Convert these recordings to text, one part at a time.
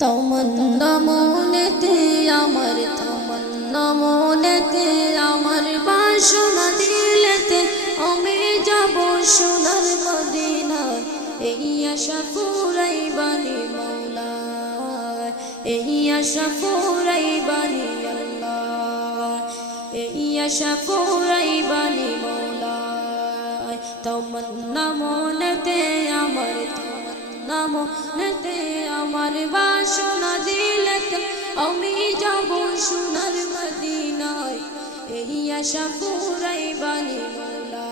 তমন্না মনেতে আমার, তমন্না মনেতে আমার, বাসনা দিলেতে আমি যাব সোনার মদিনায়। এই আশা ফুরাইবানি মৌলা, এই আশা ফুরাইবানি আল্লাহ, এই আশা ফুরাইবানি মৌলা। তমন্না মনেতে আমার, তমন্না মনেতে আমার, বাসনা দিলেতে আমি যাব সোনার মদিনায়। এই আশা ফুরাইবানি মৌলা,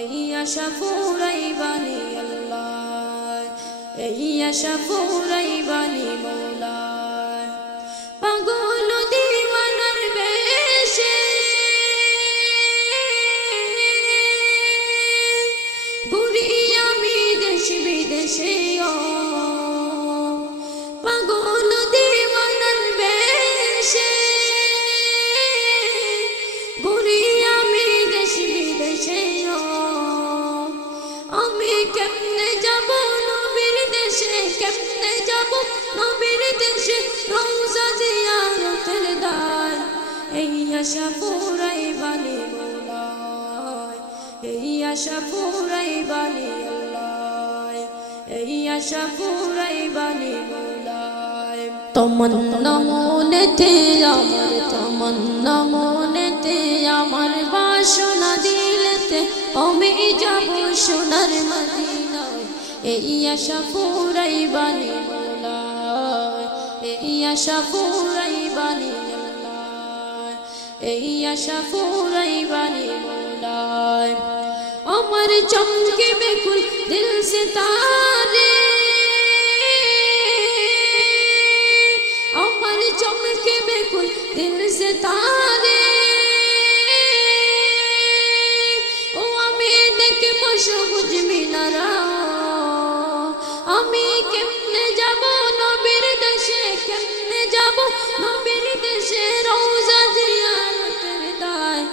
এই আশা ফুরাইবানি আল্লাহ, এই আশা ফুরাইবানি মৌলা। পাগল দিওয়ানার বেশে ঘুরি আমি দেশ বিদেশে, পাগল দিওয়ানার বেশে ঘুরি আমি দেশ বিদেশে। আমি কেমনে যাব নবীর দেশে, কেমনে যাব নবীর দেশে, রওজা জিয়ারতের দায়। এই আশা ফুরাইবানি মৌলা, এই আশা ফুরাইবানি আল্লাহ, এই আশা ফুরাইবানি মৌলা। তমন্না মনেতে আমার, তমন্না মনেতে আমার, বাসনা দিলেতে আমি যাব সোনার মদিনায়। এই আশা ফুরাইবানি মৌলা, এই আশা ফুরাইবানি আল্লাহ, এই আশা ফুরাইবানি মৌলা। আমার চমকে বেকুল দিল সে তারে, আমার চমকে বেকুল দিল সে তারে, ও আমি দেখব সবুজ মিনারা। আমি কেমনে যাব নবীর দেশে, কেমনে যাব নবীর দেশে, রওজা জিয়ারতের দায়।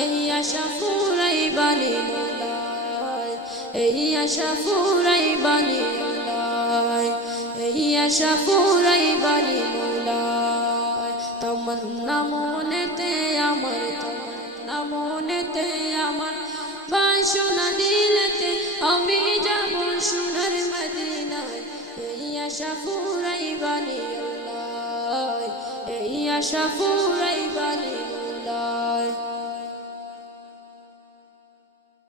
এই আশা ফুরাইবানি মৌলা, এই আশা ফুরাইবানি আল্লাহ, এই আশা ফুরাইবানি মৌলা। তমন্না মনেতে আমার, তমন্না মনেতে আমার, বাসনা দিলেতে আমি যাব সোনার মদিনায়। এই আশা ফুরাইবানি আল্লাহ, এই আশা ফুরাইবানি মৌলা।